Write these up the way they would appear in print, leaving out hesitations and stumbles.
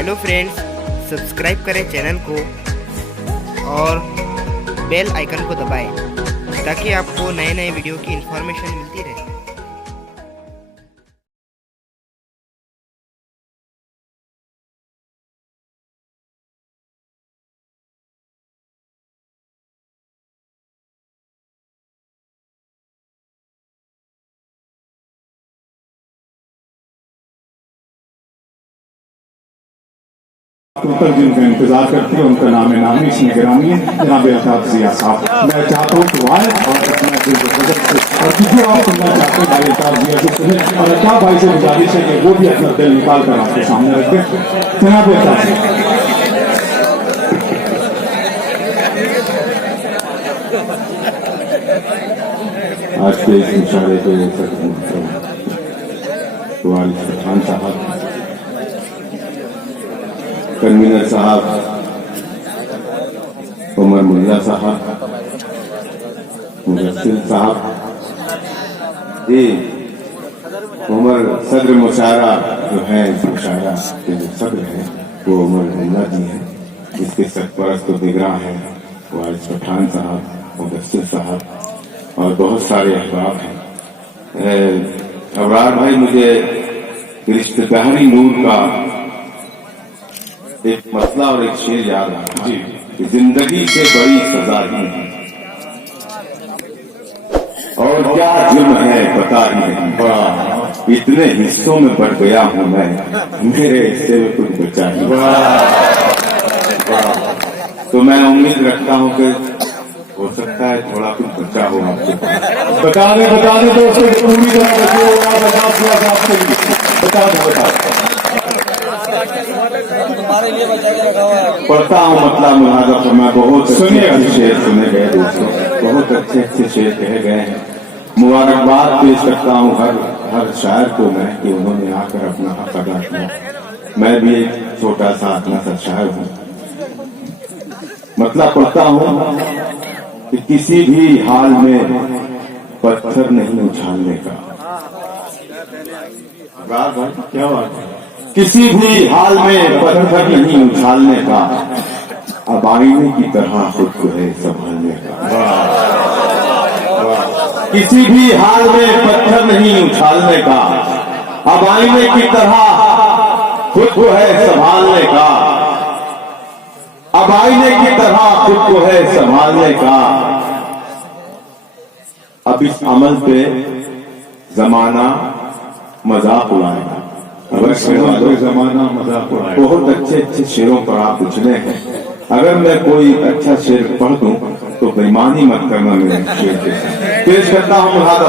Hello friends, subscribe करें channel को और बेल आइकन को दबाएं ताकि आपको नए नए वीडियो की इन्फॉर्मेशन मिलती रहे। उत्तर जिनका इंतजार करते हैं उनका नाम है नामी इसमें गिरामी है जनाब अल्ताफ जिया साहब। मैं चाहता हूँ कि आए और अपना दिल को बदल और जो आप सुनना चाहते हैं भाई अल्ताफ जिया से सुने और क्या भाई से गुजारिश है कि वो भी अपना दिल निकाल कर आपके सामने रख दें। जनाब अल्ताफ आज के इस मुशायरे को खान साहब, कन्वीनर साहब, उमर मुल्ला साहब, मुदस्सिर साहब, जी उमर सदर मुशायरा जो है, इस मुशायरा के जो सदर हैं वो उमर मुल्ला जी हैं। इसके सरपरस्त तो निगरान हैं वारिस पठान साहब, मुदस्सिर साहब और बहुत सारे अहबाब हैं। अबरार भाई, मुझे रिश्तेदारी नूर का एक मसला और एक शेर याद रखा जी कि जिंदगी से बड़ी सजा ही है और क्या जुर्म है पता ही नहीं। वाह, इतने हिस्सों में बढ़ गया हूं मैं, मेरे हिस्से में कुछ बचा ही। तो मैं उम्मीद रखता हूं कि हो सकता है थोड़ा कुछ बचा हो आपके पास। बता दे दोस्तों, पूरी तरह पढ़ता हूँ मतलब मुहाजा पर मैं बहुत अच्छे शेर सुने गए दोस्तों, बहुत अच्छे शेर कहे गए हैं। मुबारकबाद पेश करता हूँ हर शायर को मैं कि उन्होंने आकर अपना हक अदा किया। मैं भी एक छोटा सा अपना सा शायर हूँ। मतलब पढ़ता हूँ कि किसी भी हाल में पत्थर नहीं उछालने का। क्या बात है? किसी भी हाल में पत्थर नहीं उछालने का, अब आईने की तरह खुद को है संभालने का। किसी भी हाल में पत्थर नहीं उछालने का, अब आईने की तरह खुद को है संभालने का। अब आईने की तरह खुद को है संभालने का। अब इस अमल पे जमाना मजाक उड़ाएगा। जमाना मजाक उड़ाएगा। बहुत अच्छे शेरों पर आप उछले हैं। अगर मैं कोई अच्छा शेर पढ़ दूं तो बेईमानी मत करना मेरे शेर के साथ। पेश करता हूँ मुहादा।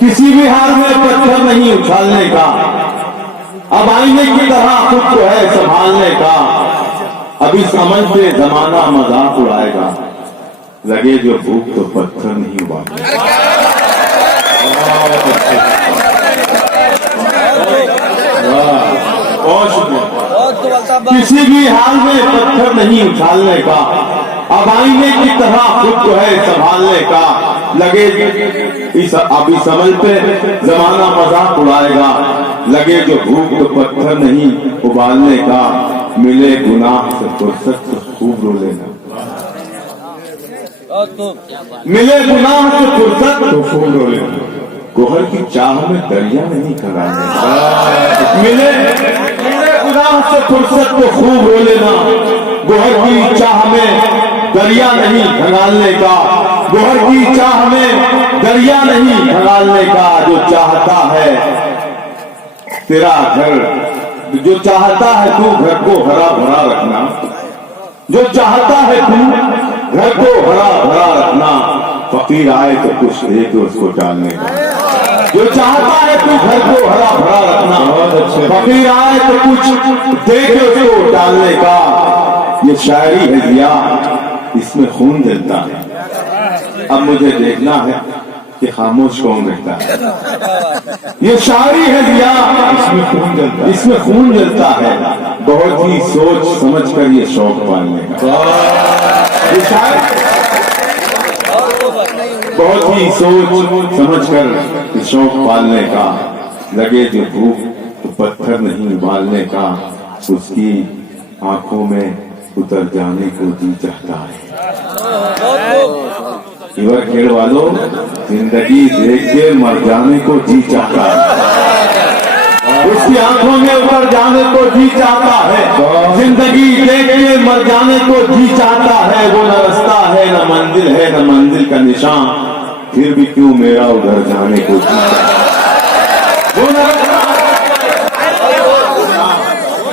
किसी भी हाल में पत्थर नहीं उछालने का, अब आईने की तरह खुद को है संभालने का। अब इस अमल पे जमाना मजाक उड़ाएगा, लगे जो भूख तो पत्थर नहीं उबालेगा। किसी भी हाल में पत्थर नहीं उछालने का, अब आईने की तरह खुद को है संभालने का। लगे इस अमल पे जमाना मजाक उड़ाएगा, लगे जो भूख तो पत्थर नहीं उबालने का। मिले गुनाह से फुर्सत तो खूब रो लेना, मिले गुनाह से फुर्सत तो खूब रो लेना। गोहर की चाह में दरिया नहीं खंगालने। मिले गुनाह से फुर्सत को खूब रो लेना। गोहर की चाह में दरिया नहीं खंगालने का। गोहर की चाह में दरिया नहीं खंगालने का। जो चाहता है तेरा घर, जो चाहता है तू घर को हरा भरा रखना। जो चाहता है तू घर को हरा भरा रखना। फकीर आए तो कुछ दे के उसको डालने का। जो चाहता है तू घर को हरा भरा रखना। फकीर आए तो कुछ दे के उसको डालने का। ये शायरी है जिया, इसमें खून जलता है। अब मुझे देखना है कि खामोश कौन रहता है। ये शायरी है जिया, इसमें खून जलता है। इसमें खून जलता है। बहुत ही सोच समझ कर ये शौक पालने का। ये शायरी बहुत ही सोच समझ कर शौक पालने का। लगे जो भूख तो पत्थर नहीं उबालने का। उसकी आंखों में उतर जाने को जी चाहता है। इवर खेल वालों, जिंदगी देख के मर जाने को जी चाहता है। उसकी आंखों में उतर जाने को जी चाहता है। जिंदगी देख के मर जाने को जी चाहता है। वो न रास्ता है न मंजिल है न मंजिल का निशान, फिर भी क्यों मेरा उधर जाने को जी चाहता है।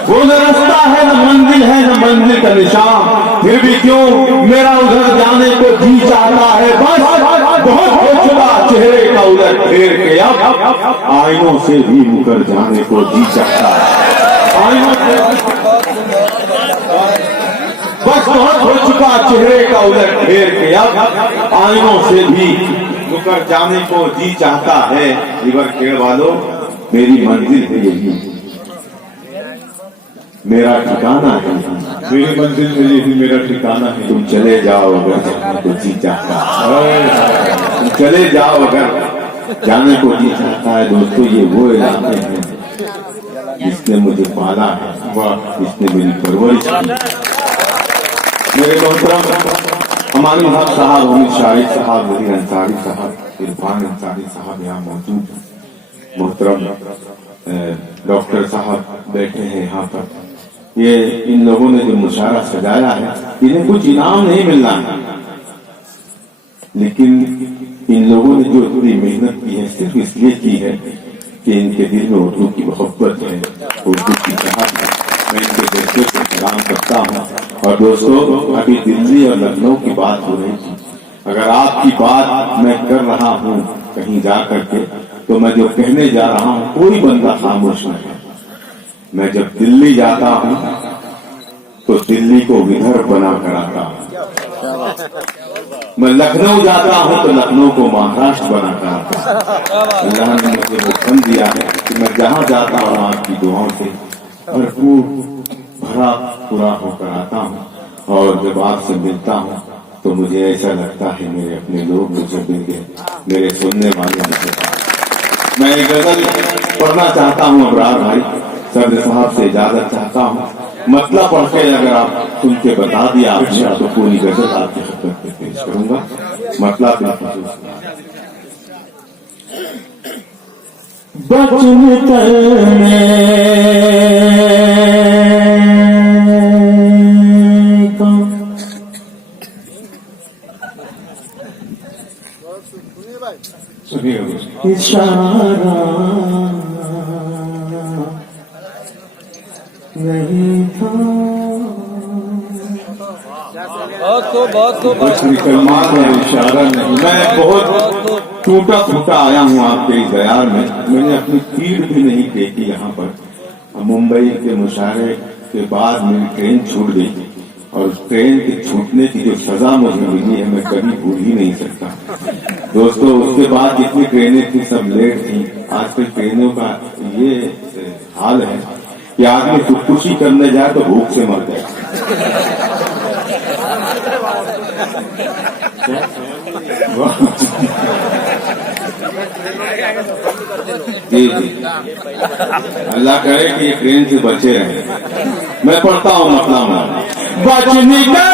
वो न रास्ता है न मंजिल है न मंजिल का निशान, फिर भी क्यों मेरा उधर जाने को जी चाहता है। बस बहुत हो चुका चेहरे का उधर फेर के, अब आईनों से भी मुकर जाने को जी चाहता है। आईनों से बस बहुत हो चुका चेहरे का उधर फेर के, अब आईनों से भी मुकर जाने को जी चाहता है। रिवर खेल वालों, मेरी मंजिल है यही, मेरा ठिकाना है, मेरी मंजिल है यही, मेरा ठिकाना है। तुम चले जाओ अगर जाने को जी चाहता है। तुम चले जाओ अगर जाने को जी चाहता है। दोस्तों, ये वो इलाके हैं जिसने मुझे पाला है, जिसने मेरी परवरिश की। मेरे मोहतरम हमारे हक साहब, हमीद शाहिद साहब, वली अंसारी साहब, इरफान अंसारी साहब यहाँ मौजूद हैं। मोहतरम डॉक्टर साहब बैठे हैं यहाँ पर। ये इन लोगों ने जो मुशायरा सजाया है, इन्हें कुछ इनाम नहीं मिलना है, लेकिन इन लोगों ने जो इतनी मेहनत की है सिर्फ इसलिए की है कि इनके दिल में उर्दू की मोहब्बत है, उर्दू की चाहत है। मैं इनके दोस्तों को सलाम करता हूँ। और दोस्तों, अभी दिल्ली और लखनऊ की बात हो रही थी। अगर आपकी बात मैं कर रहा हूँ कहीं जा करके, तो मैं जो कहने जा रहा हूँ कोई बंदा खामोश न है। मैं जब दिल्ली जाता हूँ तो दिल्ली को विदर्भ बना कर आता हूँ। मैं लखनऊ जाता हूँ तो लखनऊ को महाराष्ट्र बना कर आता हूँ। अल्लाह ने मुझे वो फन दिया है कि मैं जहाँ जाता हूँ आपकी दुआओं से भरपूर भरा पूरा होकर आता हूँ। और जब आपसे मिलता हूँ तो मुझे ऐसा लगता है मेरे अपने लोग मुझे मिल गए, मेरे सुनने वाले मुझे। मैं एक गजल पढ़ना चाहता हूँ अबरार भाई, सदर साहब से इजाजत चाहता हूँ। मतलब पढ़ के अगर आप सुन के बता दिया आपने तो पूरी गजल आपकी खिदमत में पेश करूंगा। मतलब बचन करने इशारा नहीं था, कुछ निकलना का इशारा नहीं। मैं बहुत टूटा फूटा आया हूँ आपके इस दयार में। मैंने अपनी पीठ भी नहीं टेकी यहाँ पर। मुंबई के मुशायरे के बाद मेरी ट्रेन छूट गई और ट्रेन के छूटने की जो सजा मुझे मिली है मैं कभी भूल ही नहीं सकता। दोस्तों, उसके बाद जितनी ट्रेनें थी सब लेट थी। आजकल ट्रेनों का ये हाल है कि आदमी खुदकुशी करने जाए तो भूख से मर जाए। जी जी, अल्लाह करे कि ये ट्रेन से बचे रहे। मैं पढ़ता हूँ मतलब बचने का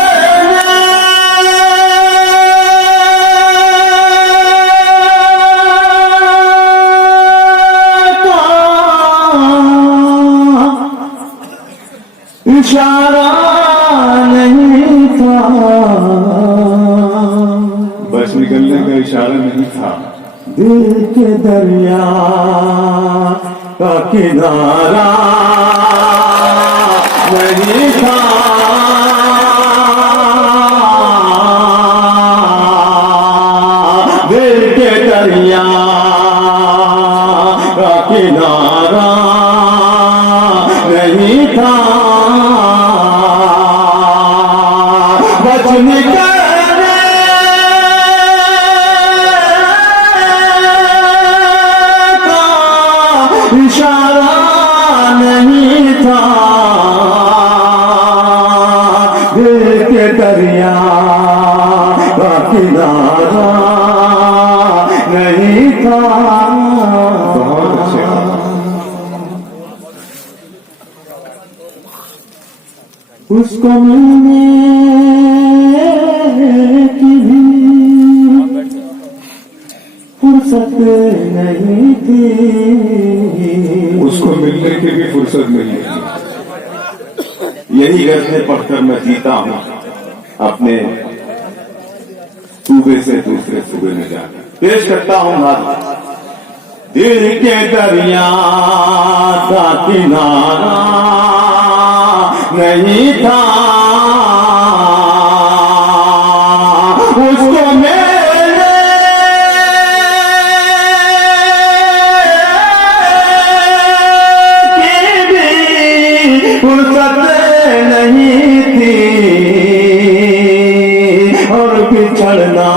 इशारा नहीं था, बस निकलने का इशारा नहीं था। दिल के दरिया का किनारा नहीं था, दिल के दरिया का किनारा नहीं था। बचने का इशारा नहीं था, दिल के दरिया का किनारा नहीं था। बहुत अच्छे उसको मिलने की भी फुर्सत नहीं थी, उसको मिलने की भी फुर्सत नहीं थी। यही गज़लें पढ़कर मैं जीता हूँ अपने सूबे से दूसरे सूबे में जाकर। पेश करता हूँ हाथ। दिल के दरिया का किनारा नहीं था, उसको मेरे की भी फुर्सत नहीं थी, और बिछड़ना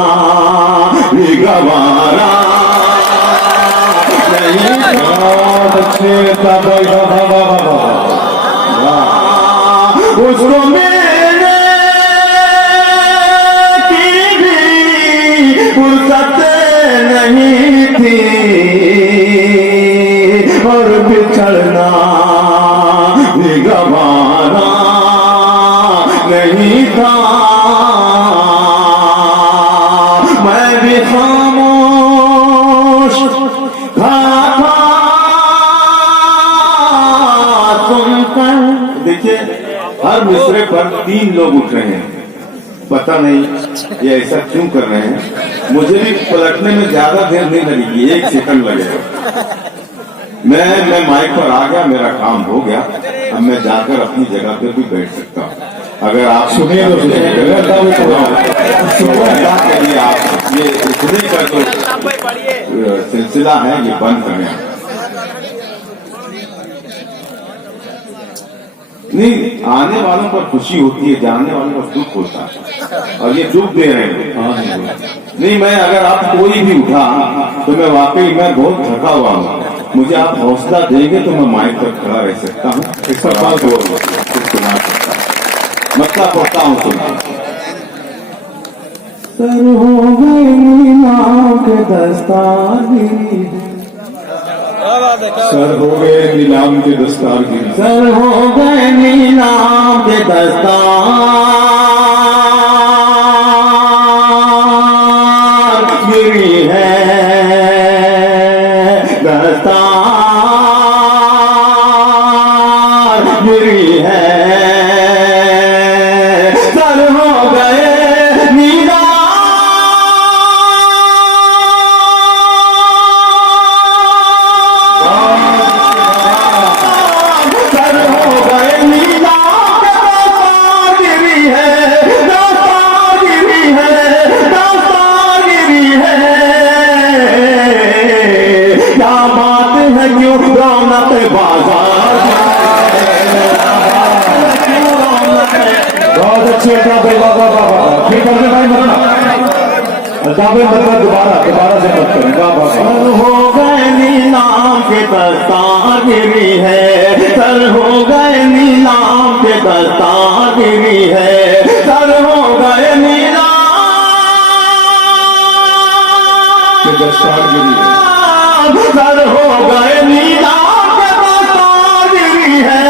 भी गवारा नहीं था। उसको मेरे की भी फुर्सत नहीं थी, और बिछड़ना भी गवारा नहीं था। मैं भी खामोश था सुनकर। देखिए हर मिसरे पर 3 लोग उठ रहे हैं, पता नहीं ये ऐसा क्यों कर रहे हैं। मुझे भी पलटने में ज्यादा देर नहीं लगेगी, 1 सेकंड लगेगा। मैं माइक पर आ गया, मेरा काम हो गया। अब मैं जाकर अपनी जगह पे भी बैठ सकता हूँ। अगर आप सुनिए तो लिए आप ये सुने का तो सिलसिला है, ये बंद करें। नहीं, आने वालों पर खुशी होती है, जाने वालों पर दुख होता है, और ये दुख दे रहे हैं। नहीं, मैं अगर आप कोई भी उठा तो मैं वाकई मैं बहुत थका हुआ हूँ। मुझे आप हौसला देंगे तो मैं माइक पर खड़ा रह सकता हूँ। इसका बात हो सुना सकता मतलब पढ़ता हूँ सुना। सर हो गए नीलाम के दस्तारगिरी, सर हो गए नीलाम के दस्तारगिरी, सर हो गए नीलाम के दस्तारगिरी है, दस्तारगिरी है। सर हो गए दोबारा से मत करें। हो गए नीलाम के दस्तारगिरी है, सर हो गए नीलाम के दस्तारगिरी है, सर हो गए नीलाम के दस्तारगिरी, सर हो गए नीलाम के दस्तारगिरी है,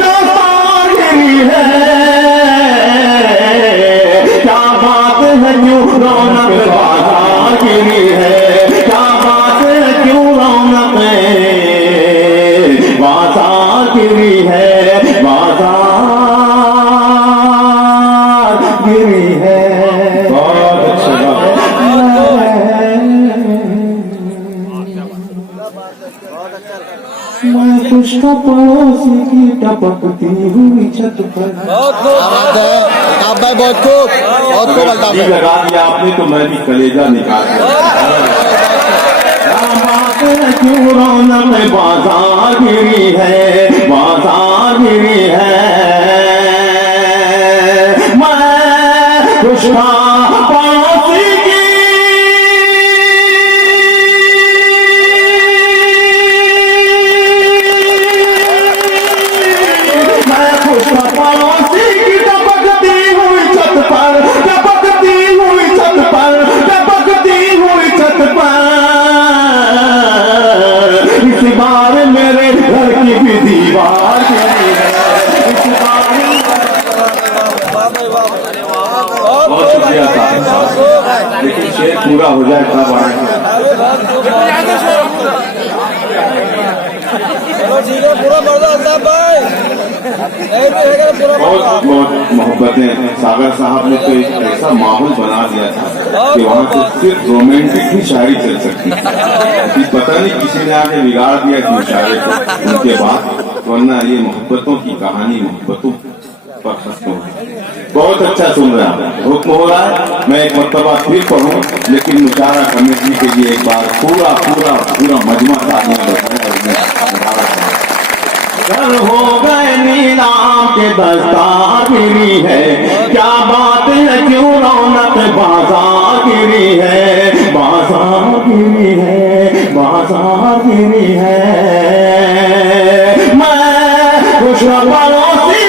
दस्तारगिरी है। क्या बात है क्यों रौनक बाज़ारगिरी है, क्या बात है क्यों रौनक बाज़ारगिरी है, बाज़ारगिरी है। बहुत अच्छा मैं खुश का पड़ोसी की टपकती हुई छत पर। बहुत खूब आप भाई, बहुत खूब जी लगा दिया आपने तो मैं भी कलेजा निकाल दिया। क्यों रौनक बाज़ारगिरी है, बाज़ारगिरी है। मैं खुश था पड़ोसी की टपकती हुई छत पर, टपकती हुई छत पर, टपकती हुई छत पर। इस बात ठीक है, पूरा मर्दा साहब भाई, पूरा बहुत बहुत मोहब्बतें। सागर साहब ने तो एक ऐसा माहौल बना दिया था कि वहाँ से सिर्फ रोमांटिक ही शायरी चल सकती थी। पता नहीं किसी ने आके बिगाड़ दिया कि शायरी को उनके बाद, वरना ये मोहब्बतों की कहानी मोहब्बतों पर खत्म हो। बहुत अच्छा सुन रहा है, हुक्म हो रहा है मैं एक मरतबा फिर पढ़ूं, लेकिन मुशारा कमेटी के लिए एक बार पूरा पूरा पूरा मजमा तालियां बताया। घर हो गए नीलाम के दस्तार गिरी है, क्या बात है क्यों रौनक बाजार गिरी है, बाजार गिरी है, बाजार गिरी है। मैं खुश पड़ोसी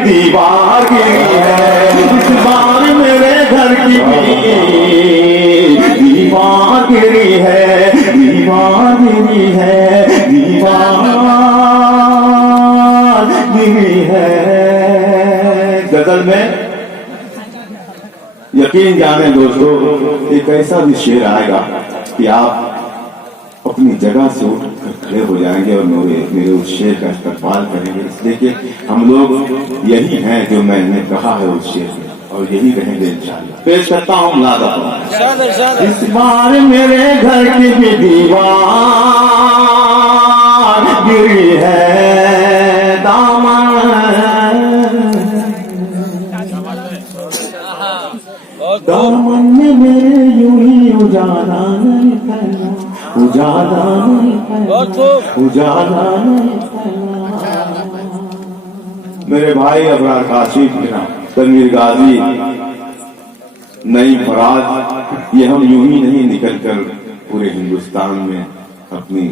दीवार गिरी है, इस बार मेरे घर की दीवार गिरी है, दीवार गिरी है, दीवार गिरी है। गजल में यकीन जाने दोस्तों, एक ऐसा भी शेर आएगा कि आप अपनी जगह से उठ कर खड़े हो जाएंगे और मेरे उस शेर का इस्तेमाल करेंगे, इसलिए कि हम लोग यही हैं जो मैंने कहा है उस शेर में, और यही रहेंगे इंशाअल्लाह। पेश करता हूँ लादा। इस बार मेरे घर की भी दीवार गिरी है, दामन दामन में मेरे यूं ही उजाला नहीं फैला, उजाला नहीं फैला, उजाला नहीं फैला। मेरे भाई अबरार काशिफ, तनवीर गाजी, नईम फराज, ये हम यूं ही नहीं निकलकर पूरे हिंदुस्तान में अपनी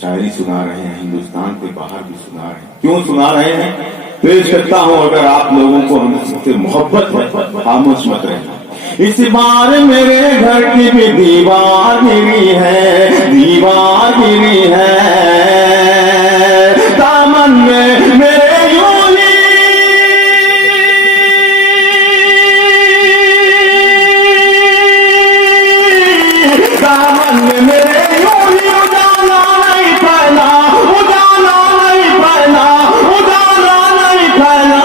शायरी सुना रहे हैं, हिंदुस्तान के बाहर भी सुना रहे हैं। क्यों सुना रहे हैं? पेश करता हूं, अगर आप लोगों को हमसे मोहब्बत है, खामोश मत रहना। इस बार मेरे घर की भी दीवार गिरी है, दीवार गिरी है, दामन में मेरे यूली दामन में मेरे यूली उजाला नहीं फैला, उजाला नहीं फैला, उजाला नहीं फैला।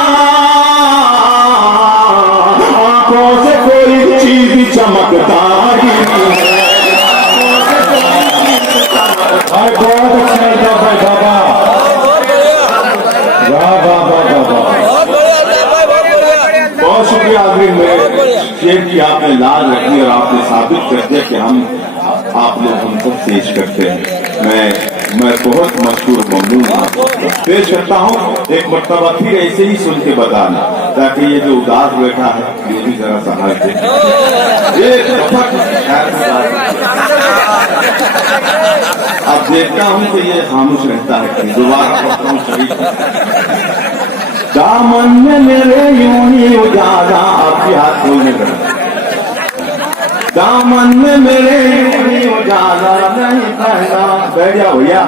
आंखों से कोई चीज चमकदार गिरी है, बहुत अच्छा बाबा, बहुत शुक्रिया आदमी में शेर की आपने लाज रखी और आपने साबित कर दिया कि हम आप लोग हमको पेश करते हैं। मैं बहुत मशहूर ममनून पेश करता हूँ, एक मरतबा फिर ऐसे ही सुन के बताना, ताकि ये जो उदास बैठा है ये भी जरा संभाल दे। अब देखता हूँ तो ये खामोश रहता है, दोबारा पढ़ता हूँ शरीफ। दामन में मेरे यूं ही उजाला, आपके हाथ खोलने का, दामन में मेरे यूं ही उजाला नहीं फैला। बैठ जाओ भैया,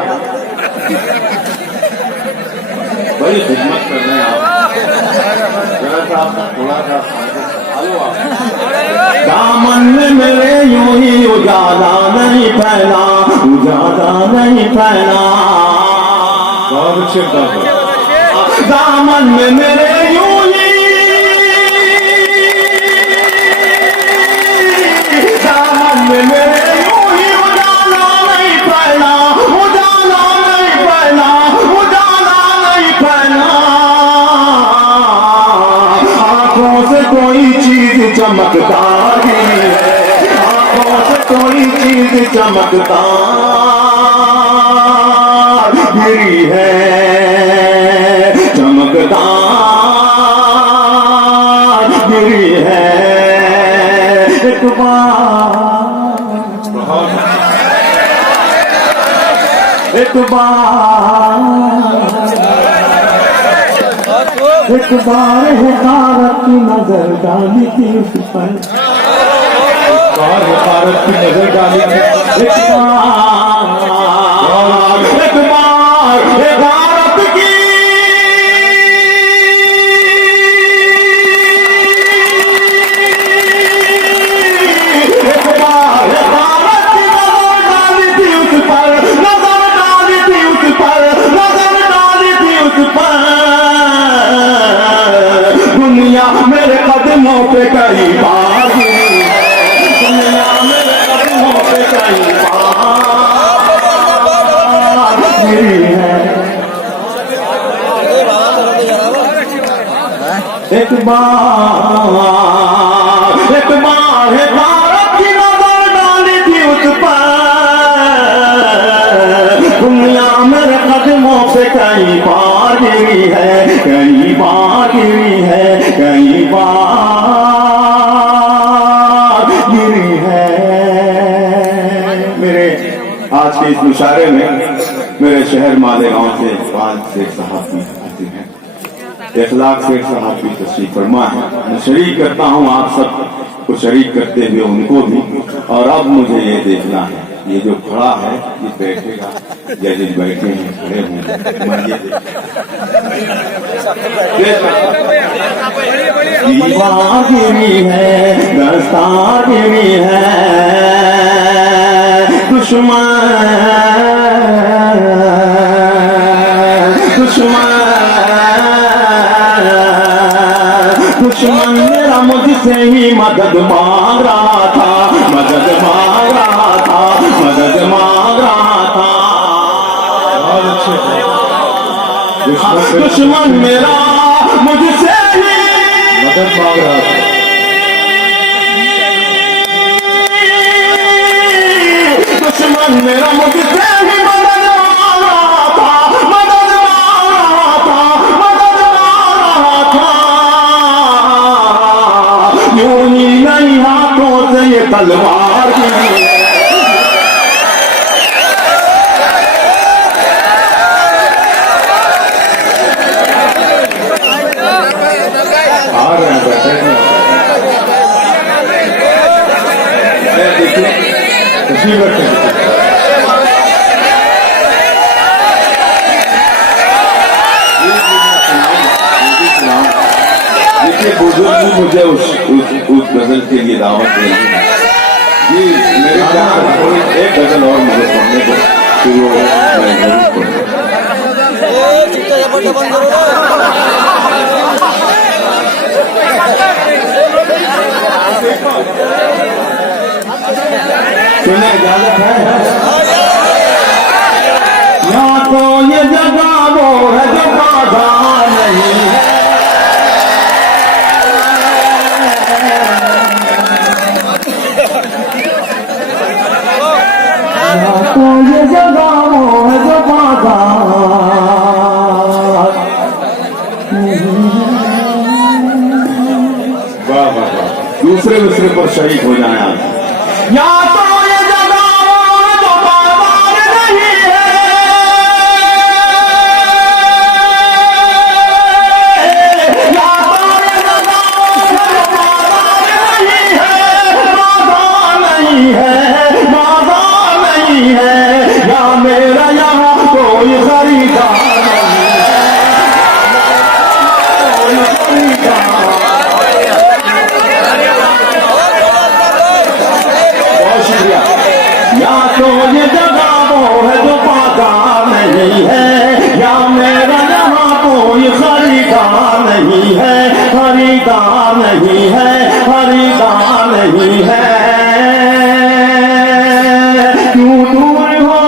बड़ी खिदमत कर रहे हैं आप, जरा सा थोड़ा सा दामन में मेरे यूं ही उजाला नहीं फैला, उजाला नहीं फैला। बहुत अच्छे दामन में मेरे यूं ही, दामन में मेरे यूं ही उजाला नहीं फैला, उजाला नहीं फैला, उजाला नहीं फैला। आंखों से कोई चीज चमकदार गिरी है, आंखों से कोई चीज चमकदार गिरी है, चमकदार गिरी है। एक बार, एक बार हिकारत की नजर डाली थी उस पर, हिकारत की नजर डाली थी, एक बार एक बार है भारत की नजर डाली थी उस पर, दुनिया मेरे कदमों से कई बार गिरी है, कई बार गिरी है, कई बार गिरी है। मेरे आज के इस मुशायरे में मेरे शहर मालेगांव से 5 शेख साहब भी आते हैं, 1 लाख शेख साहब भी तशरीफ फरमा है। मैं शरीक करता हूँ आप सब को शरीक करते हुए उनको भी। और अब मुझे ये देखना है, ये जो खड़ा है ये बैठेगा या जो बैठे हैं खड़े होंगे, मैं ये दीवागिरी है, दस्तागिरी है, दुश्मन मेरा मुझसे ही मदद मांग रहा था, मदद मांग रहा था, मदद मांग रहा था। दुश्मन मेरा मुझसे ही मदद मांग रहा था, दुश्मन मेरा मुझसे ही मदद मांग रहा था, मदद मांग रहा था, मदद मांग रहा था। यूं ही नहीं हाथों से ये तलवार गिरी है। आ रहे हैं बैठे देखिए खुशी बैठे देखिए बुजुर्ग भी मुझे उस गजल के लिए दावत दे रहे हैं जी। मेरे यहाँ एक गजल और मुझे सुनने को शुरू हो, मैं जरूर पढ़ूंगा। सुने इजाजत है? या तो ये जगह वो है जो बाधा नहीं है, या तो ये जगह वो है जो बाधा वाह वाह वाह। दूसरे पर शहीद हो जाए आज। या तो ये जगह जो बाजार नहीं है, या तो ये जगह जो बाजार नहीं है, बाजार नहीं है, बाजार नहीं है, या मेरा यहाँ कोई खरीदार नहीं है, कोई खरीदार। या तो ये जगह वो है जो बाजार नहीं है, या मेरा यहाँ कोई खरीदार नहीं है, खरीदार नहीं है, खरीदार नहीं है। क्यों दूर हो,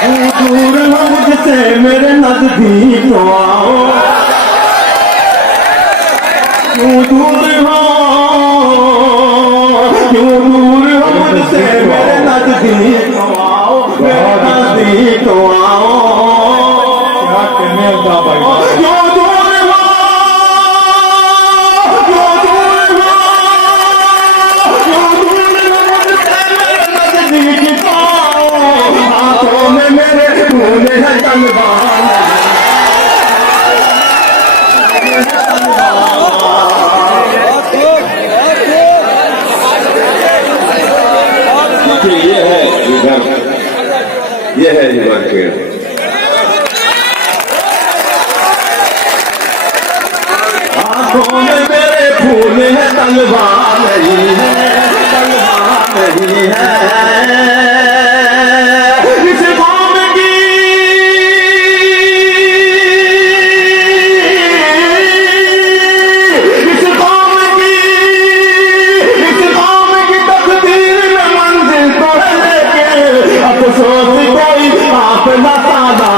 क्यों दूर हो मुझसे मेरे नजदीक तो आओ, क्यों दूर हो, क्यों दूर हो मुझसे मेरे नजदीक तो आओ, मेरे नजदीक तो आओ। क्या कहने का भाई, क्यों दूर हो, क्यों दूर हो, क्यों दूर हो मुझसे मेरे नजदीक तो आओ। हाथों में मेरे फूले है तलवार, ये है इधर पेड़। आंखों में मेरे फूल है तलवार नहीं है, तलवार नहीं है। इस कौम की, इस कौम की, इस कौम की तकदीर में मंजिल तो है, लेकिन अफसोस कोई आप न सादा।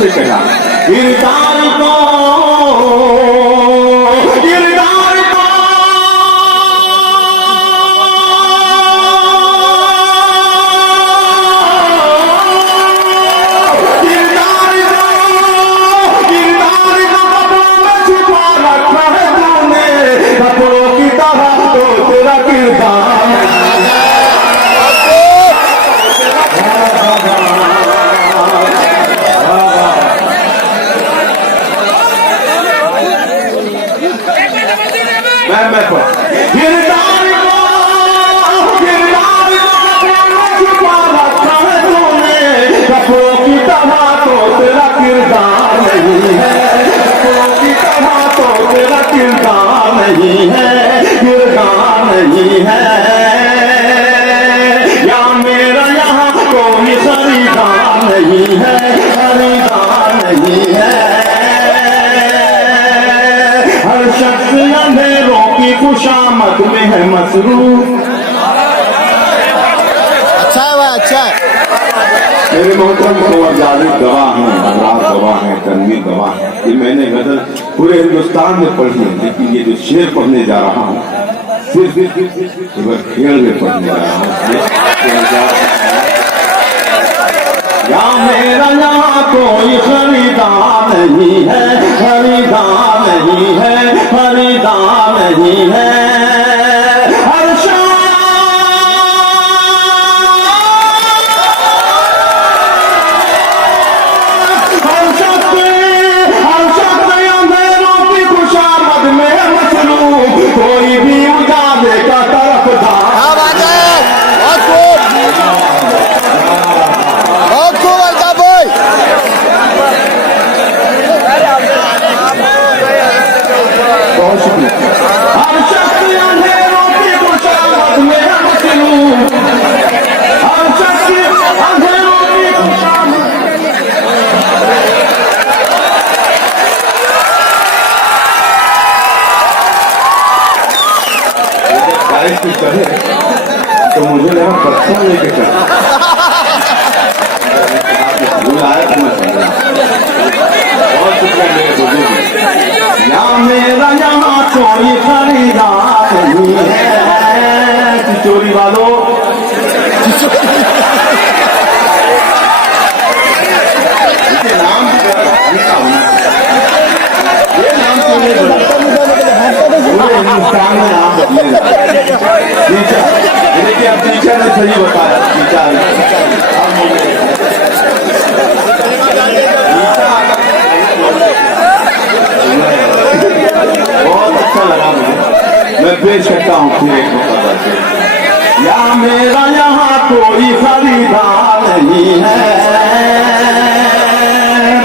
से कहा किरदार को नहीं है, किरदार नहीं है, या मेरा यहाँ कोई खरीदार नहीं है, खरीदार नहीं है। हर शख्स अंधेरों की खुशामद में है मसरूफ। अच्छा है भाई, अच्छा है। मेरे मोहतरम को जालिब गवाह हैं, हजरात गवाह हैं, तनवीर गवाह हैं। ये मैंने गजल पूरे हिंदुस्तान में पढ़ी है, लेकिन ये जो शेर पढ़ने जा रहा हूँ सिर्फ खेल में पढ़ने जा रहा हूँ। या मेरा यहाँ कोई खरीदार नहीं है, खरीदार नहीं है, खरीदार नहीं है। कोई भी उजाले का तरफदार। क्या बात है, बहुत खूब, बहुत खूब अल्ताफ भाई। बहुत शुक्रिया। हर शख्स अंधेरों की खुशामद में है मसरूफ, हर शख्स अंधेरों की खुशामद। कहे तो मुझे लगा बच्चों लेके चला बुलाया तो मैं समझा। बहुत शुक्रिया मेरे बुजुर्ग। या मेरा यहाँ कोई खरीदार नहीं है, चोरी वालों नाम ये नाम पूरे हिंदुस्तान में नाम बदलेगा। देखिए अब टीचर ने सही बताया, टीचर बहुत अच्छा लगा मुझे। मैं पेश करता हूँ फिर एक मौका। या मेरा यहाँ कोई खरीदार नहीं है।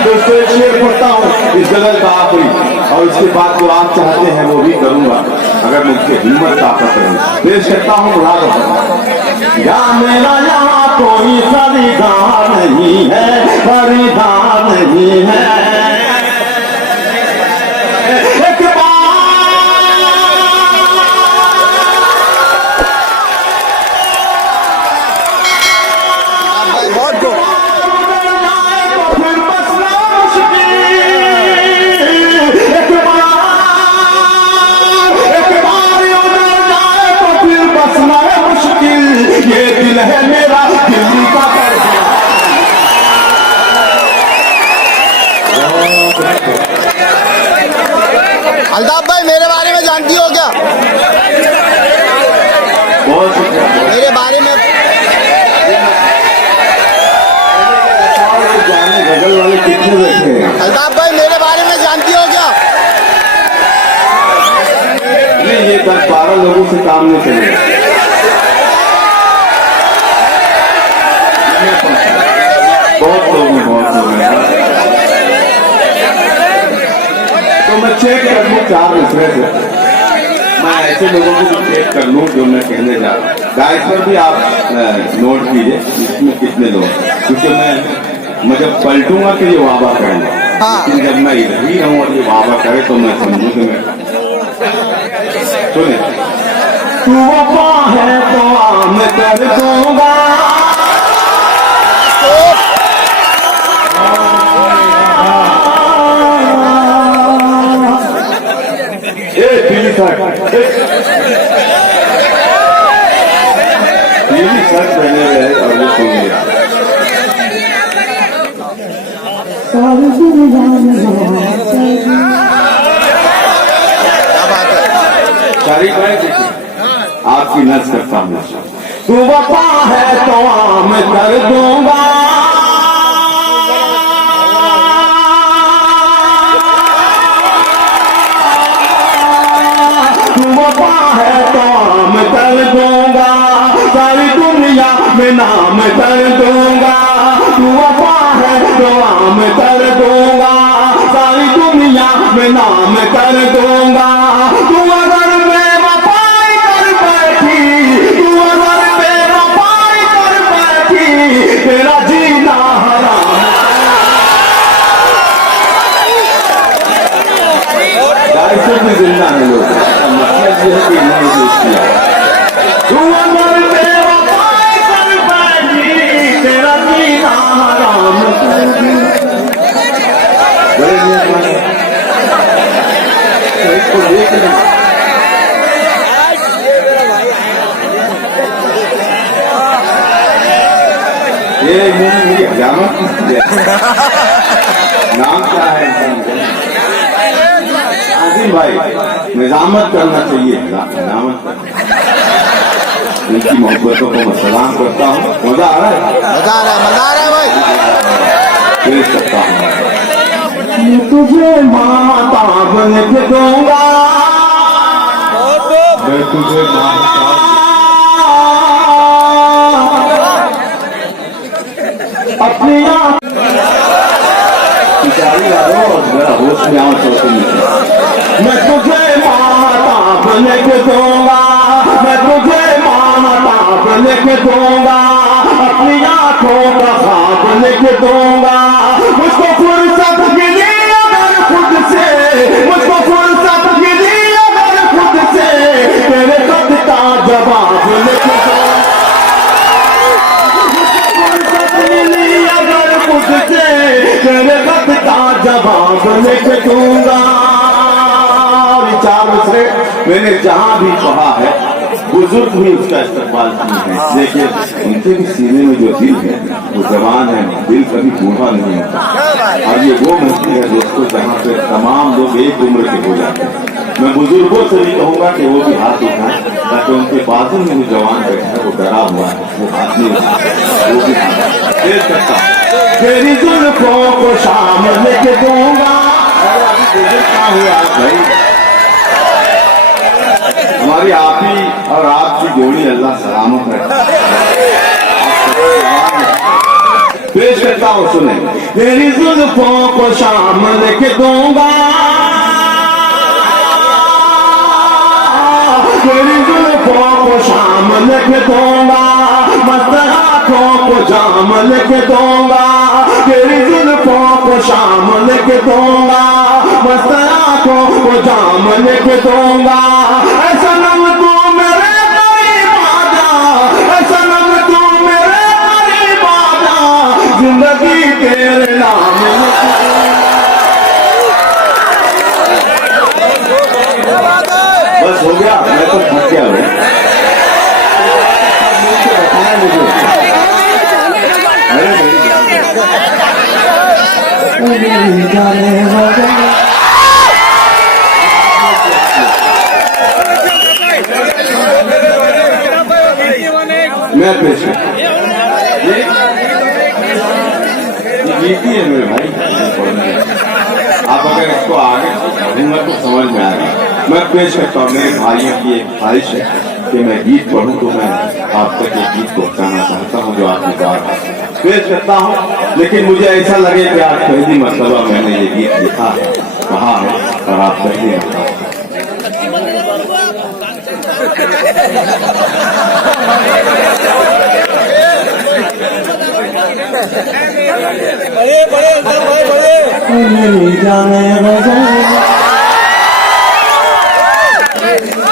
दूसरे शेर पढ़ता हूँ इस गजल का आखिरी, और उसके बाद जो आप चाहते हैं वो भी करूंगा अगर मुझसे हिम्मत ताकत रहे। पेश करता हूँ राग। या मेरा यहाँ कोई खरीदार नहीं है, खरीदार नहीं है। एक बहुत खूब। ये दिल है मेरा दिल्ली का अल्ताफ भाई मेरे बारे में जानती हो क्या? बहुत शुक्रिया। मेरे बारे में गजल वाले कितने बैठे हैं? अल्ताफ भाई मेरे बारे में जानती हो क्या? नहीं, ये 10-12 लोगों से काम नहीं चलेगा। बहुत लोग हैं, बहुत लोग हैं। तो मैं चेक कर लूँ 4 मिसरे से, मैं ऐसे लोगों को भी चेक कर लूँ जो मैं कहने जा रहा हूँ। गाइस पर भी आप नोट कीजिए इसमें कितने लोग, क्योंकि मैं जब पलटूंगा तो ये वादा करेंगे, लेकिन जब मैं इधर ही रहूँ और ये वादा करे तो मैं समझूँ कि मैं सुने। तू वफा है तो आम कर दूंगा, नीली शर्ट पहने हुए है और ये सुन लिया। सारी बात आपकी नज करता हूँ। तू वफा है तो आम कर दूंगा, तू वफा है तो आम कर दूंगा, सारी दुनिया में नाम कर दूंगा। तू वफा है तो आम कर दूंगा, सारी दुनिया में नाम कर दूंगा। तू अगर बेवफाई कर बैठी, तू अगर बेवफाई कर बैठी, तेरा जीना हराम। गाइस में जिंदा है लोग, मतलब ये है कि नहीं यूज किया। तू अगर बेवफाई कर बैठी, तेरा जीना हराम। बड़े मेहरबानी इसको देख लें। ये मेरी हजामत किसकी है? नाम क्या है आसिम भाई? निजामत करना चाहिए, निजामत करना। इनकी मोहब्बतों को मैं सलाम करता हूँ। मजा आ रहा है? मजा आ रहा है, मजा आ रहा है भाई। पेश करता हूँ। मैं तुझे माता बन के दूंगा, मैं तुझे माता अपनी जारी डालो और जरा होश में आओ सोचो नीचे। मैं तुझे माता बन के दूंगा, मैं तुझे माता बन के दूंगा, अपनी आंखों का ख्वाब बन के दूंगा। मुझको फुर्सत मिली अगर खुद से, मुझको फुर्सत मिली अगर खुद से, तेरे खत का जवाब लिख दूंगा। फुर्सत मिली अगर खुद से, तेरे खत का जवाब लिख दूंगा। विचार से मैंने जहां भी कहा है, बुजुर्ग भी उसका इस्तेमाल किए हैं। देखिए उनके भी सीने में जो दिल है वो जवान है, दिल कभी बूढ़ा नहीं होता। और ये वो मस्ती है दोस्तों जहाँ पे तमाम लोग एक उम्र के हो जाते हैं। मैं बुजुर्गों से भी कहूंगा कि वो भी हाथ उठाएं, ताकि उनके बाजू में जो जवान बैठा है वो डरा हुआ है, वो हाथ नहीं उठाए, वो भी हाथ तेज करता। तेरी जुल्फों को शाम लेके दूंगा। और अभी बुजुर्ग क्या हुआ भाई, हमारी आप ही और आपकी जोड़ी अल्लाह सलामत है। पेश करता हूँ सुने। तेरी जुल्फों को शाम लेके दूंगा, तेरी जुल्फों को शाम लेके दूंगा, मस्त आँखों को जाम लेके दूंगा। तेरी जुल्फों को शाम लेके दूंगा, मस्त आँखों को जाम लेके दूंगा। ऐसा नम तू मेरे करीब आजा, ऐसा नम तू मेरे करीब आजा, जिंदगी तेरे नाम बस हो गया। मैं तो थक गया हूँ। मैं पेश गीती है मेरे भाई। आप अगर इसको आगे पढ़ूंगा तो समझ में आएगा। मैं पेश करता हूँ, मेरे भाइयों की एक ख्वाहिश है कि मैं गीत पढ़ूं, तो मैं आप तक एक गीत पहुंचाना चाहता हूँ जो आपने कहा पेश करता हूँ। लेकिन मुझे ऐसा लगे कि आज पहली मरतबा मैंने ये गीत लिखा है, कहा है, और आप पहली मरतबा बड़े बड़े भाई बड़े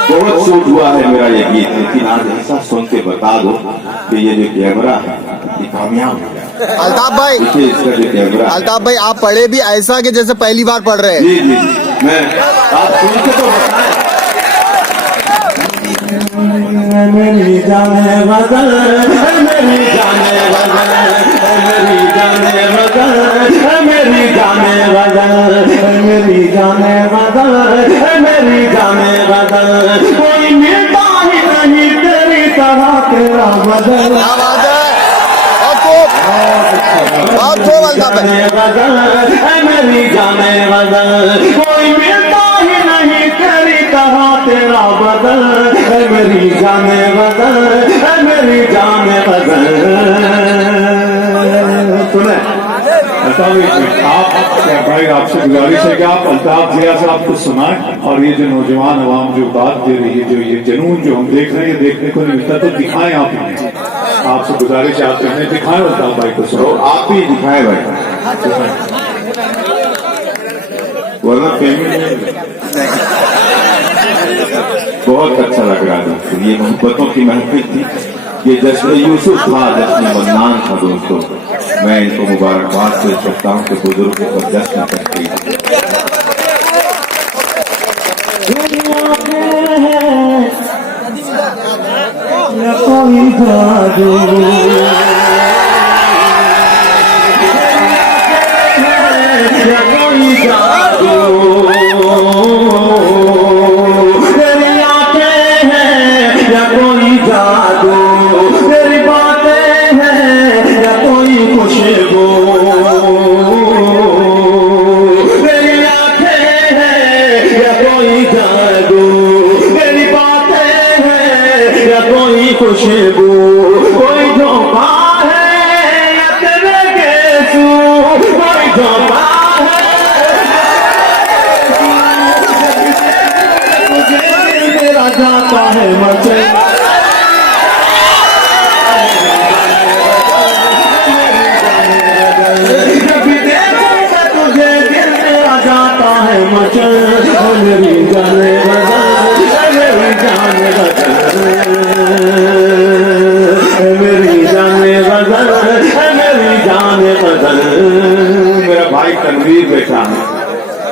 बहुत शूट हुआ है मेरा ये गीत। लेकिन आज ऐसा सुन के बता दो कि ये जो कैमरा है ये कामयाब हो गया। अल्ताफ भाई, देखिए इसका जो कैमरा, अल्ताफ भाई आप पढ़े भी ऐसा कि जैसे पहली बार पढ़ रहे हैं। जी जी मैं आप सुन के तो बताएं। मेरी जाने बदल, मेरी जाने बदल, मेरी जाने बदल, मेरी जाने बदल, मेरी जाने बदल, मेरी जाने बदल, कोई मिलता ही नहीं तेरी तरह तेरा बदल। जाने बदल, मेरी जाने बदल, कोई मिलता ही नहीं तेरी तरह तेरा बदल, मेरी जाने बदल, मेरी जाने बदल। सुने आप भाई, आपसे गुजारिश है कि आप अल्ताफ जिया साहब को सुनाएं, और ये जो नौजवान अवाम जो बात दे रही है, जो ये जुनून जो हम देख रहे हैं, देखने को नहीं मिलता, तो दिखाएं आप इन्हें। आपसे गुजारिश है, आप इन्हें दिखाएं अल्ताफ भाई को। तो आप ही दिखाए भाई, वरना पेमेंट बहुत अच्छा लग रहा था। ये मोहब्बतों की महफिल थी, ये जश्न यूसुफ था, जश्न मन्नान था दोस्तों। मैं इनको मुबारकबाद पेश करता हूँ कि बुजुर्गों का जश्न करते हैं। कोई जादू कोई जादू तेरी आंखें हैं या कोई जादू, तेरी बातें हैं या कोई खुशबू, तेरी आंखें हैं या कोई जादू, तेरी बातें हैं या कोई खुशबू, कोई धोखा है या तेरे गेसू, कोई धोखा मेरा जाता है मचे। जब देखो मैं तुझे दिल मेरा जाता है मचल, मेरी जाने बदल, मेरी जाने बदल, मेरी जाने बदल, मेरी जाने बदल। मेरा भाई तनवीर बैठा है,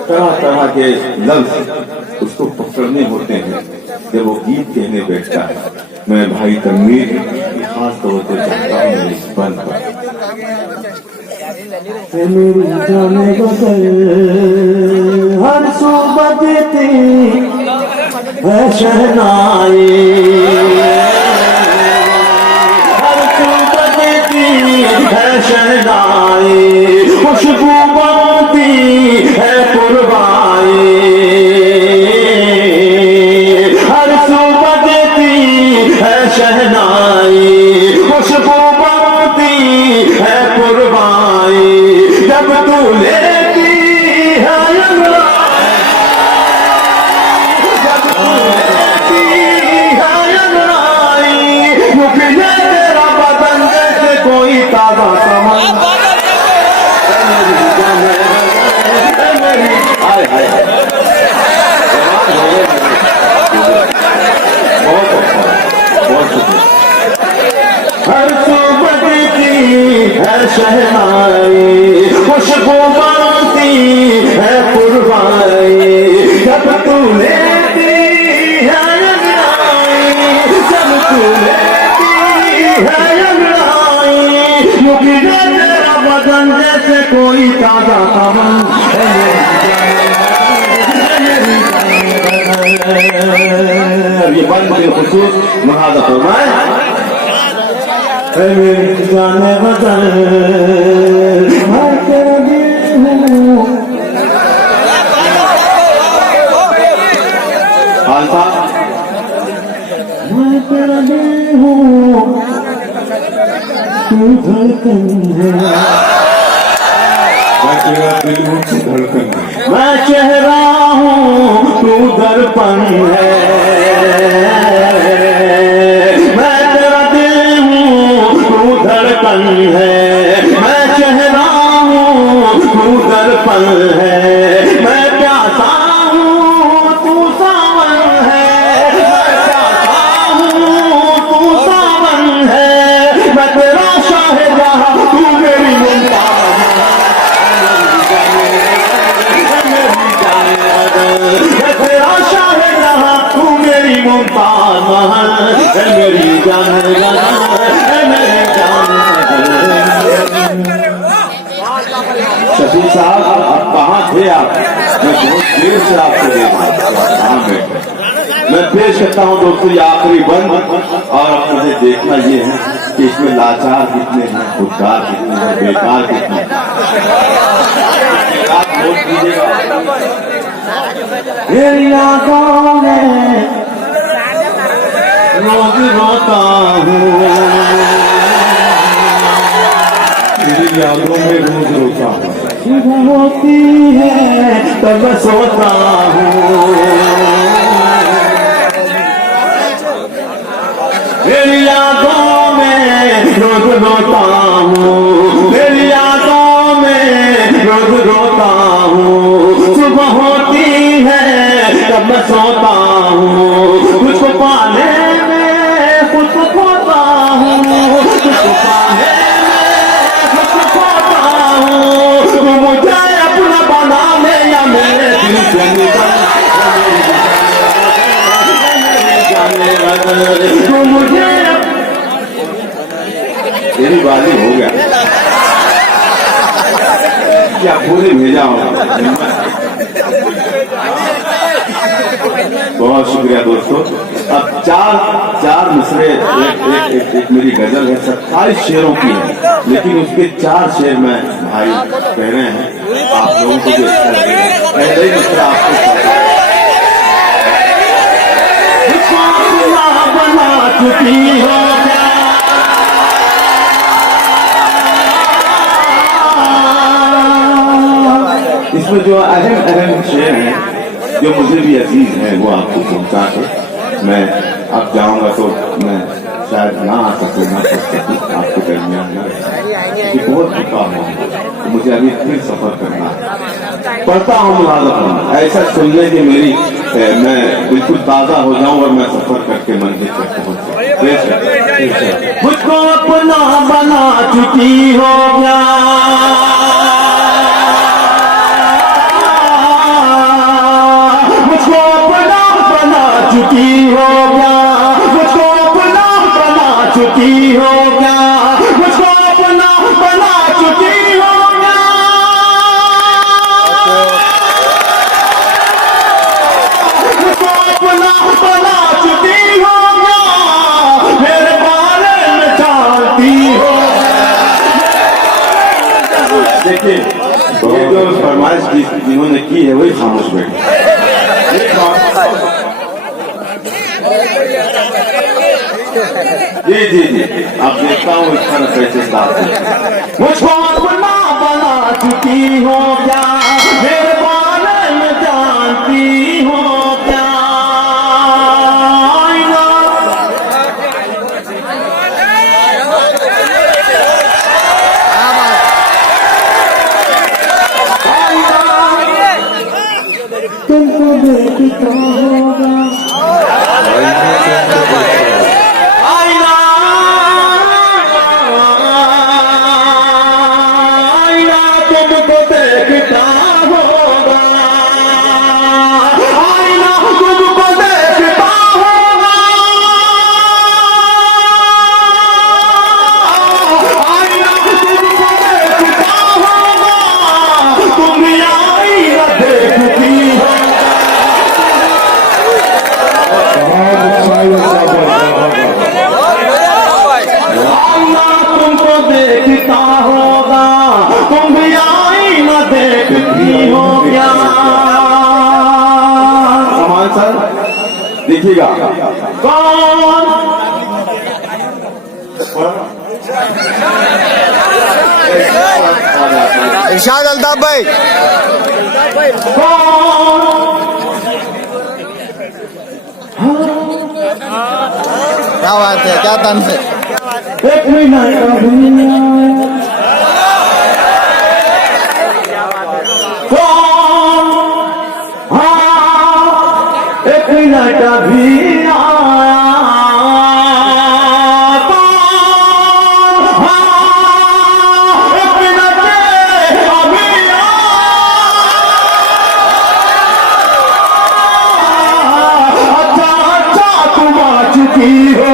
तरह तरह के लफ्ज उसको पकड़ने होते हैं जब वो गीत कहने बैठता है। मैं भाई तनवीर की खास तौर पर चाहता हूँ इस बंद पर। मेरी जाने बदल हर सू बजती है शहनाई, हर सू बजती है शहनाई, खुशबू बनती है पुरवाई, हर सू बजती है शहनाई, खुशबू बनती है पुरवाई, जब तू लेती है अंगड़ाई, जब तू लेती है अंगड़ाई, मुखिया तेरा बदन जैसे कोई ताजा समन। हाय हाय बहुत शुक्रिया। हर सुबह की है शहनाई, खुशबू बनती है पुरवाई, जब तू लेती है अंगड़ाई, जब तू लेती है अंगड़ाई, मुझे तेरा बदन जैसे कोई ताजा सावन। ये बंद खुसूस मुहादा फरमाए। मेरी जाने बदल मैं तेरा दिल हूँ। खालसा मैं तेरा दिल हूँ, तू धड़कन है, मैं तेरा दिल हूँ, तू धड़कन है, मैं चेहरा हूँ, तू दर्पण है, मैं तेरा दिल हूँ, तू धड़कन है, मैं चेहरा हूँ, तू दर्पण है, मैं प्यासा हूँ, तू सावन है, मैं प्यासा हूँ, तू सावन है, मैं तेरा शाहजहां, तू मेरी मुमताज है, मैं तेरा शाहजहां, तू मेरी मुमताज है। जान है मेरी जान है। शफी साहब अब कहाँ थे आप? मैं बहुत देर से आपको देख रहा था, कहाँ बैठे? मैं पेश करता हूँ दोस्तों ये आखिरी बंद, और अब मुझे देखना ये है कि इसमें लाचार कितने हैं, खुददार कितने हैं, बेकार कितने हैं। आप नोट कीजिएगा। मेरी आंखों में रोज रोता हूँ, मेरी यादों में रोज रोता हूँ, सुबह होती है तब मैं सोता हूँ। मेरी आंखों में रोज रोता हूँ, मेरी आंखों में रोज रोता हूँ। सुबह होती है तब मैं सोता हूँ, कुछ पाने में कुछ खोता हूँ, कुछ पाने में कुछ खोता हूँ। तुम मुझे अपना बना ले या मेरे दिल से निकल, तुम मुझे तेरी बाली हो गया क्या पूरे भेजा हो। बहुत शुक्रिया दोस्तों। अब चार मिसरे एक मेरी गजल है, 27 शेरों की है, लेकिन उसके 4 शेर मैं भाई कह रहे हैं, आप लोगों को भी अच्छा लगेगा। पहले ही मिसरा आपको बना चुकी हो, इसमें जो अहम शेर हैं जो मुझे भी अजीज है वो आपको पहुंचा के मैं अब जाऊंगा तो मैं शायद ना आ सकूँ, ना कर सकूँ आपके दरमियान में, क्योंकि बहुत थका हूँ तो मुझे अभी फिर सफर करना है। पढ़ता हूँ मुलाज़ा, ऐसा सुनने की मेरी मैं बिल्कुल ताज़ा हो जाऊं और मैं सफर करके मंजिल तक पहुंच। मुझको अपना बना चुकी हो गया, मुझको अपना बना चुकी हो गया, मुझको अपना बना चुकी हो गया, मुझको अपना बना चुकी हो गया। मुझको अपना बना चुकी हो गया, मेरे बारे में जानती हो। देखिए ये जो फरमाइश जिन्होंने की है वही खामोश बैठे। जी जी जी आप देखता हूँ इस तरह कैसे साथ मुझको अपना बना चुकी हो क्या, मेरे बारे में जानती हो क्या। तुमको देखता होगा देखिएगा कौन इरशाद अल्ताफ भाई, क्या बात है, क्या तन से एक मिनट भी अच्छा तुम आ चुकी हो।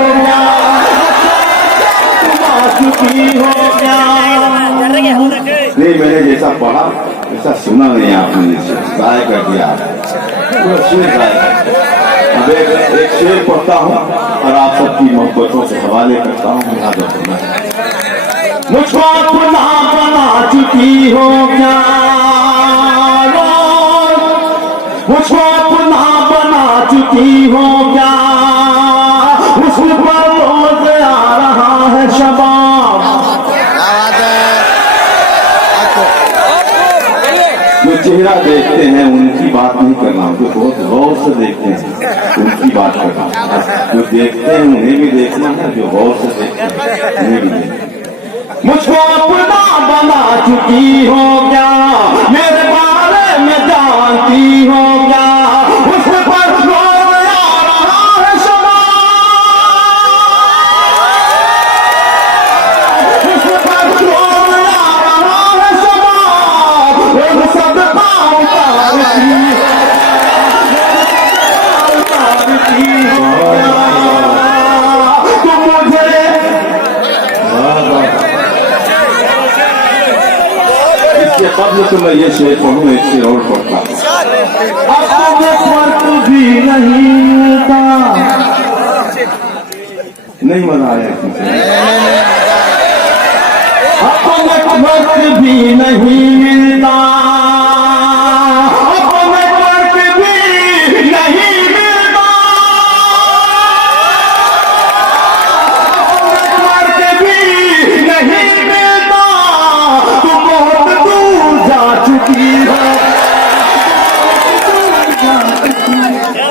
चुकी हो क्या? नहीं, मैंने जैसा पढ़ा वैसा सुना नहीं आपने, जैसे गाय कर दिया पूरा शेर गाय। अब एक शेर पढ़ता हूँ और आप सबकी मोहब्बतों से हवाले करता हूँ। लिहाजा सुना, मुझको अपना बना चुकी हो क्या? मुझको अपना बना चुकी हो क्या? उस पर रोज आ रहा है शबाब। जो चेहरा देखते हैं उनकी बात नहीं करना, जो बहुत गौर से देखते हैं उनकी बात करना। जो देखते हैं उन्हें भी देखना है, जो गौर से देखते हैं उन्हें भी देखना। मुझको अपना बना चुकी हो क्या? मेरे बारे में जानती हो क्या? उस पर रोज आ रहा है शबाब। उस पर रोज आ रहा है शबाब। और सब उतारती हो तुम मुझे। इसके कब्ल तो मैं ये शेर पढ़ूँ, एक शेर और पढ़ता। अब तुम्हें फर्क भी नहीं मिलता। नहीं मजा आया किसी? अब तुम्हें फर्क भी नहीं मिलता। अब तुम्हें फर्क भी नहीं मिलता। फर्क भी नहीं मिलता। तुम बहुत दूर जा चुकी हो।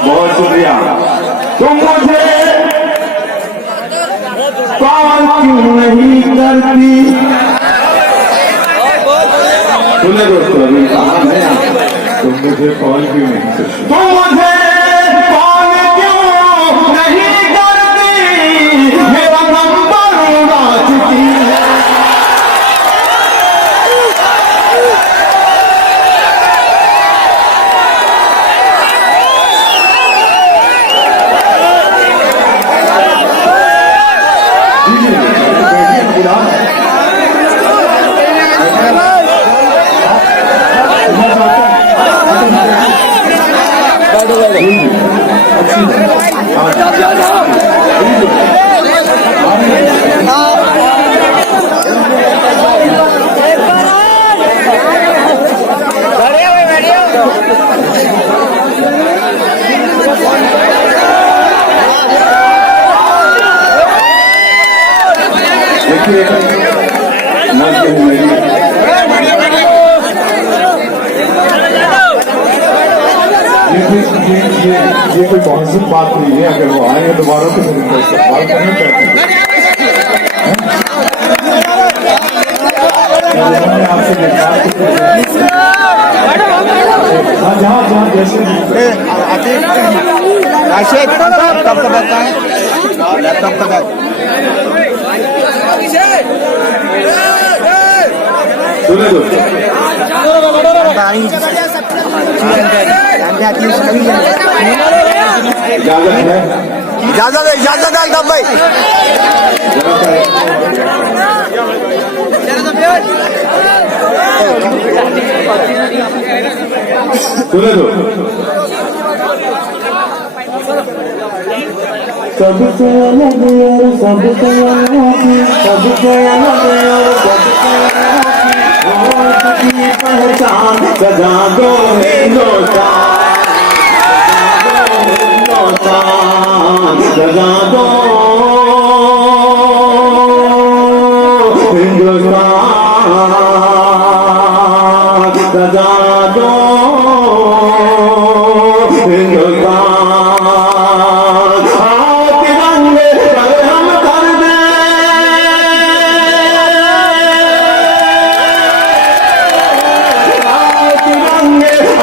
बहुत शुक्रिया। तुम मुझे कॉल क्यों नहीं करती? सुने दोस्तों, अभी कहा है तुम मुझे कॉल क्यों नहीं करते? तुम मुझे कॉल क्यों नहीं करती? मेरा नंबर उड़ा चुकी है। ये कोई कौन बात नहीं है। अगर वो आएंगे दोबारा तो फिर इनका इस्तेमाल करना चाहिए। आपसे देखा जहाँ जहाँ जैसे लैपटॉप का बैठता है, लैपटॉप का बैठ। सुने दो इजाजत है एकदम भाई। सुने दो सबसे अलग और सबसे अनोखी, सबसे अलग और सबसे अनोखी की पहचान सजा दो हिंदुस्तान, सजा दो हिंदुस्तान, सजा दो हिंदुस्तान। आओ तिरंगे पर हम कर दे,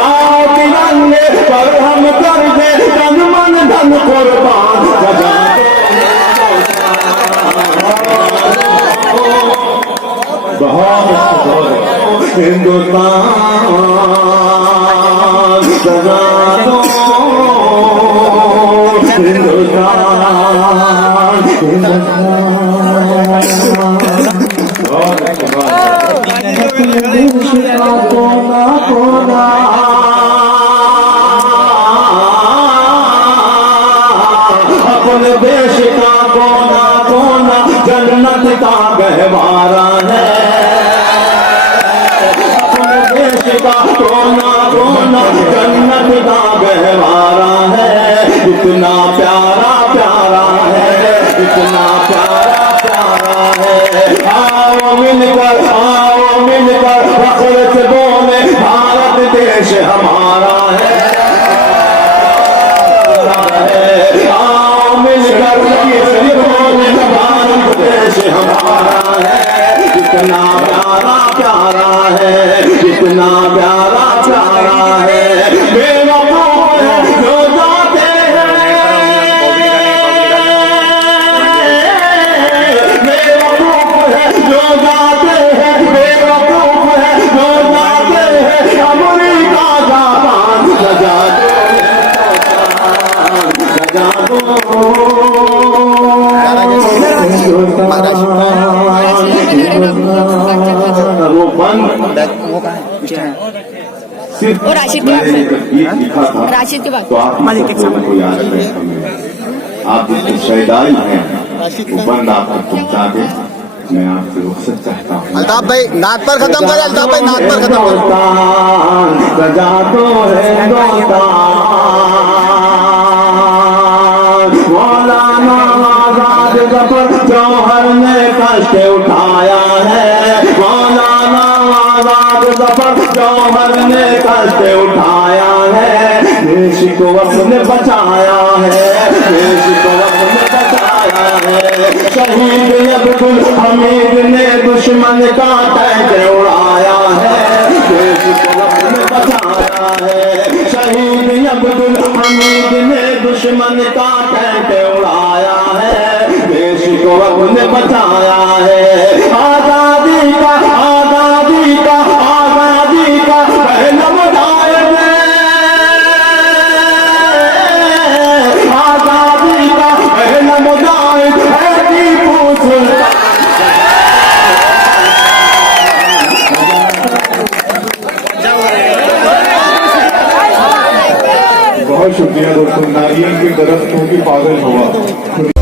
आओ तिरंगे पर हम कर दे, तन मन धन कुर्बान, सजा दो बहुत हिंदुस्तान, सजा दो हिंदुस्तान, हिंदुस्तान। जन्नत का गहवारा है। अपने देश का कोना कोना जन्नत का गहवारा है। इतना प्यारा प्यारा है, इतना प्यारा प्यारा है। आओ मिलकर फख्र से बोले भारत देश हमारा है। आओ मिलकर बोले भारत देश हमारा है। इतना प्यारा प्यारा है, इतना प्यारा प्यारा है। बेवकूफ है जो जाते हैं, बेवकूफ है जो जाते हैं, बेवकूफ है जो जाते हैं। अमेरिका का बांध सजा दो, सजा दो। वो बंद सिर्फ और राशिद मैंने जब गीत लिखा था राशिद के बाद तो आप को याद है हमें। आप जितने शहीदाई हैं वो बंद आपको पहुंचा दे। मैं आपसे रुखसत चाहता हूँ। अल्ताफ भाई नाद पर खत्म कर, अल्ताफ भाई नाद पर खत्म कर। सजा दो मौलाना आजाद जफर जौहर ने कष्ट उठाया है। मौलाना आजाद जफर जौहर ने कष्ट उठाया है। देश को अपने बचाया है, देश को अपने बचाया है। शहीद अब्दुल हमीद ने दुश्मन का टैंक उड़ाया है। देश को अपने बचाया है। शहीद अब्दुल हमीद ने दुश्मन का टैंक उड़ाया है। देश को अपने बचाया है। आजादी का आजादी का आजादी का पहला मुजाहिद, आजादी का पहला मुजाहिद है टीपू सुल्तान। बहुत शुक्रिया दोस्तों। नारियल के दरख्तों की पागल हवा।